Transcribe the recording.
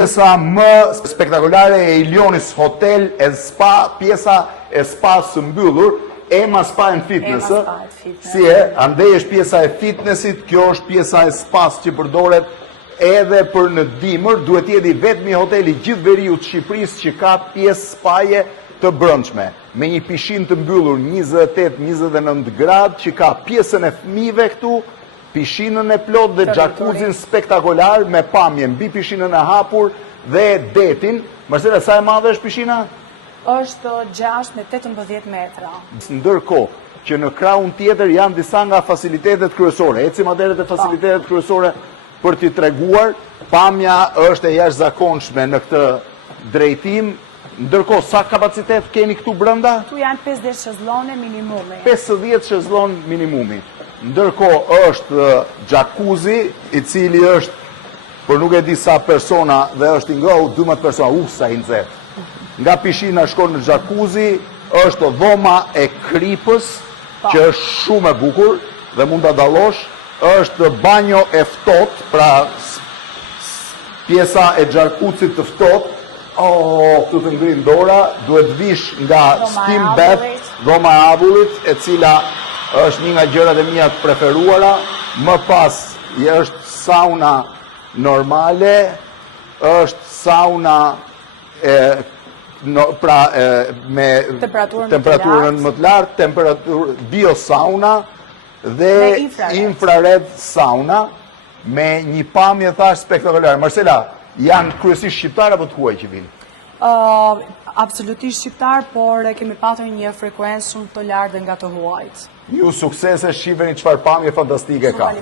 Pjesa më spektakolare e Ilionis Hotel e Spa, pjesa e spa së mbyllur, Ema Spa and Fitness. Si e, andej është pjesa e fitnessit, kjo është pjesa e spas që përdoret edhe për në dimër, duhet jeti vetëmi hoteli gjithë veriut Shqipërisë që ka pjesë spaje të brëndshme, me një pishin të mbyllur 28-29 gradë, që ka pjesën e fëmijëve këtu, pishinën e plot dhe xhakuzin spektakolar me pamje mbi pishinën e hapur dhe detin. Marcela, sa e madhe është pishina? Është 6 me 18 metra. Ndërkohë që në krahun tjetër janë disa nga facilitetet kryesore. Ecim atëherë te facilitetet kryesore për t'i treguar, pamja është e jashtëzakonshme në këtë drejtim. Ndërkohë, sa kapacitet keni këtu brenda? Tu janë 50 shezllone minimumi. 50 shezllon minimumi. Ndërkohë është xhakuzi, i cili është, për nuk e di sa persona dhe është i ngrohur 12 persona, sa i nxehtë. Nga pishina shkon në xhakuzi, është dhoma e kripës, që është shumë e bukur dhe mund ta dallosh, është banjo e ftohtë, pra pjesa e xhakucit të ftohtë. Këtu të ngrin dora, duhet vish nga steam bath, dhoma e avullit, e cila është një nga gjërat e mia të preferuara. Më pas është sauna normale, është sauna me temperaturën më të lartë, biosauna dhe infrared sauna me një pamje thash spektakolare. Marcela, janë kryesisht shqiptar apo të huaj që vinë? Absolutisht shqiptar, por kemi patur një frekuencë shumë të lartë nga të huajt. Ju suksese, shiheni çfarë pamje fantastike ka.